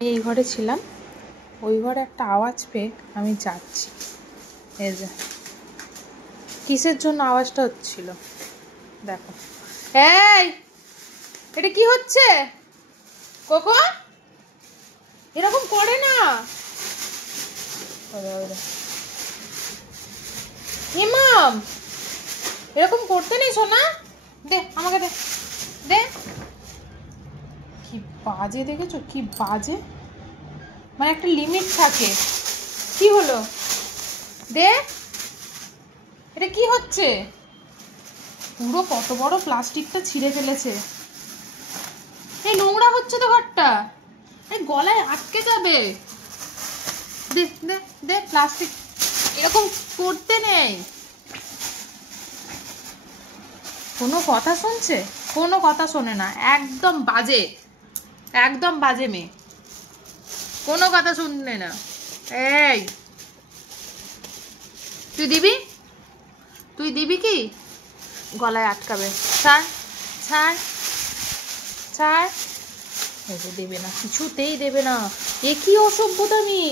এই ঘরে ছিলাম, ওই ঘরে একটা আওয়াজ পেয়ে আমি যাচ্ছি। এই যে কিসের জন্য আওয়াজটা হচ্ছিল দেখো। এই এটা কি হচ্ছে কোকো? এরকম করে না। ইমাম এরকম করতে নেই সোনা। দে আমাকে দে দে। কি বাজে দেখেছো, কি বাজে, মানে একটা লিমিট থাকে। কি হলো? দে। এটা কি হচ্ছে? পুরো কত বড় প্লাস্টিকটা ছিঁড়ে ফেলেছে। এই নোংরা হচ্ছে তো ঘরটা, এই গলায় আটকে যাবে। দে দে দে প্লাস্টিক, এরকম করতে নেই। কোনো কথা শুনছে? কোনো কথা শোনে না, একদম বাজে, একদম বাজে মেয়ে, কোনো কথা শুনবে না। এই তুই দিবি, তুই দিবি কি? গলায় আটকাবে। ছাড় ছাড় ছাড়। দেবে না, কিছুতেই দেবে না। এ কি অসভ্যতামি!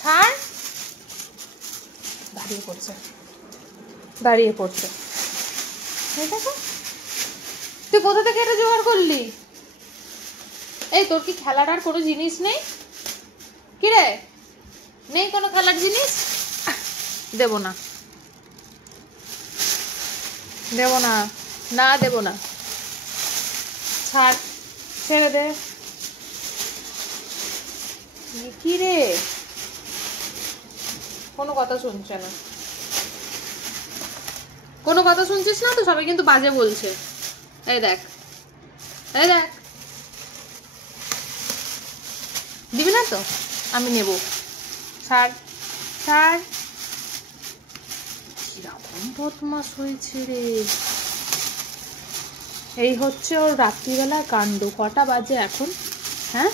ছাড়। দাঁড়িয়ে পড়ছে, দাঁড়িয়ে পড়ছে। দেখো তুই কোথা থেকে এটা জোগাড় করলি? এই তোর কি খেলার আর কোনো জিনিস নেই? কি রে, নেই কোনো খেলার জিনিস? দেব না, দেব না, না দেব না। ছাড়, ছেড়ে দে। কি রে, কোনো কথা শুনছে না, কোনো কথা শুনছিস না তো? সবাই কিন্তু বাজে বলছে। এই দেখ, এই দেখ। দিবি না তো? আমি নেব। ছাড় ছাড়। কিরকম বদমাশ হয়েছে রে। এই হচ্ছে ওর রাত্রিবেলা কাণ্ড। কটা বাজে এখন? হ্যাঁ